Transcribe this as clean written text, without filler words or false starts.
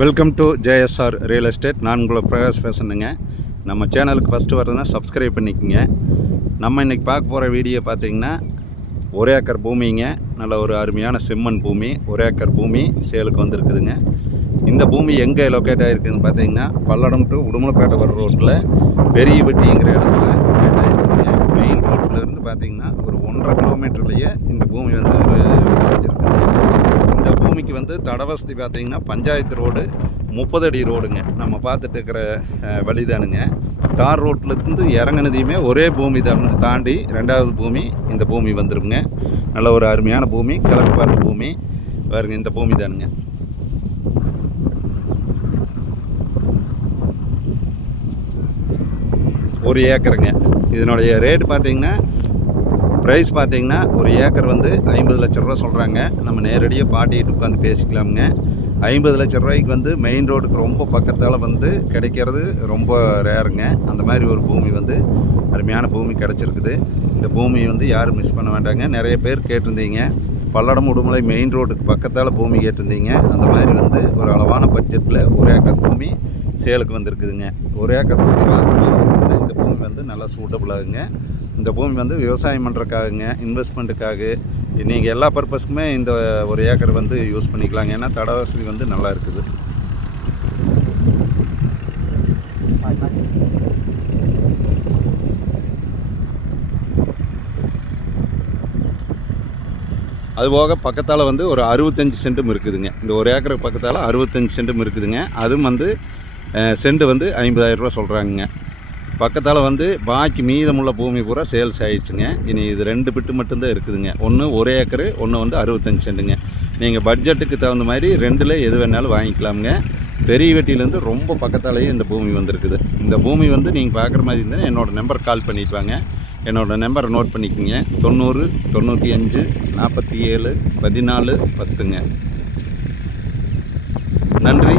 Welcome to JSR real estate. நான் உங்களை பிரகாஷ் பேசுகிறேங்க. நம்ம சேனலுக்கு ஃபஸ்ட்டு வரதுன்னா சப்ஸ்கிரைப் பண்ணிக்கோங்க. நம்ம இன்றைக்கி பார்க்க போகிற வீடியோ பார்த்திங்கன்னா 1 ஏக்கர் பூமிங்க. நல்ல ஒரு அருமையான செம்மண் பூமி. 1 ஏக்கர் பூமி சேலுக்கு வந்துருக்குதுங்க. இந்த பூமி எங்கே லொக்கேட் ஆகிருக்குதுன்னு பார்த்தீங்கன்னா பல்லடம் டு உடுமலைப்பேட்டை வர ரோட்டில் பெரியவட்டிங்கிற இடத்துல லொக்கேட் ஆகிருக்குதுங்க. மெயின் ரோட்டிலேருந்து பார்த்திங்கன்னா ஒரு 1.5 கிலோமீட்டர்லேயே இந்த பூமி வந்து அமைஞ்சிருக்குதுங்க. இந்த பூமிக்கு வந்து தடவசதி பார்த்திங்கன்னா பஞ்சாயத்து ரோடு 30 அடி ரோடுங்க. நம்ம பார்த்துட்டு இருக்கிற வழிதானுங்க. தார் ரோட்லேருந்து இறங்கினதையுமே ஒரே பூமி தாண்டி 2வது பூமி இந்த பூமி வந்துருங்க. நல்ல ஒரு அருமையான பூமி, கிழக்கு பார்த்த பூமி பாருங்க. இந்த பூமி தானுங்க. ஒரு ஏக்கருங்க. இதனுடைய ரேட் பார்த்திங்கன்னா ப்ரைஸ் பார்த்திங்கன்னா 1 ஏக்கர் வந்து 50 லட்ச ரூபா சொல்கிறாங்க. நம்ம நேரடியாக பாட்டிகிட்டு உட்காந்து பேசிக்கலாமுங்க. 50 லட்ச ரூபாய்க்கு வந்து மெயின் ரோடுக்கு ரொம்ப பக்கத்தால் வந்து கிடைக்கிறது ரொம்ப ரேருங்க. அந்த மாதிரி ஒரு பூமி வந்து அருமையான பூமி கிடச்சிருக்குது. இந்த பூமி வந்து யாரும் மிஸ் பண்ண வேண்டாங்க. நிறைய பேர் கேட்டிருந்தீங்க, பல்லடம் உடுமலை மெயின் ரோடுக்கு பக்கத்தால் பூமி கேட்டிருந்தீங்க. அந்த மாதிரி வந்து ஒரு அளவான பட்ஜெட்டில் 1 ஏக்கர் பூமி சேலுக்கு வந்திருக்குதுங்க. 1 ஏக்கர் பூமி வாங்குற மாதிரி இருக்குதுன்னா இந்த பூமி வந்து நல்லா சூட்டபுளாகுங்க. இந்த பூமி வந்து விவசாயம் பண்ணுறதுக்காகங்க, இன்வெஸ்ட்மெண்ட்டுக்காக, நீங்கள் எல்லா பர்பஸ்க்குமே இந்த 1 ஏக்கர் வந்து யூஸ் பண்ணிக்கலாங்க. ஏன்னா தட வசதி வந்து நல்லா இருக்குது. அதுபோக பக்கத்தால் வந்து ஒரு 65 சென்ட்டும் இருக்குதுங்க. இந்த 1 ஏக்கருக்கு பக்கத்தால் 65 சென்ட்டும் இருக்குதுங்க. அதுவும் வந்து சென்ட் வந்து 50,000 ரூபா சொல்கிறாங்க. பக்கத்தால் வந்து பாக்கி மீதமுள்ள பூமி பூரா சேல்ஸ் ஆகிடுச்சுங்க. இனி இது 2 பிட்டு மட்டும்தான் இருக்குதுங்க. ஒன்று 1 ஏக்கரு, ஒன்று வந்து 65 சென்ட்டுங்க. நீங்கள் பட்ஜெட்டுக்கு தகுந்த மாதிரி 2ல் எது வேணாலும் வாங்கிக்கலாமுங்க. பெரியவட்டியிலேருந்து ரொம்ப பக்கத்தாலேயே இந்த பூமி வந்துருக்குது. இந்த பூமி வந்து நீங்கள் பார்க்குற மாதிரி இருந்தால் என்னோடய நம்பர் கால் பண்ணிட்டு வாங்க. என்னோடய நம்பரை நோட் பண்ணிக்கோங்க. 90 95 47 14 10ங்க. நன்றி.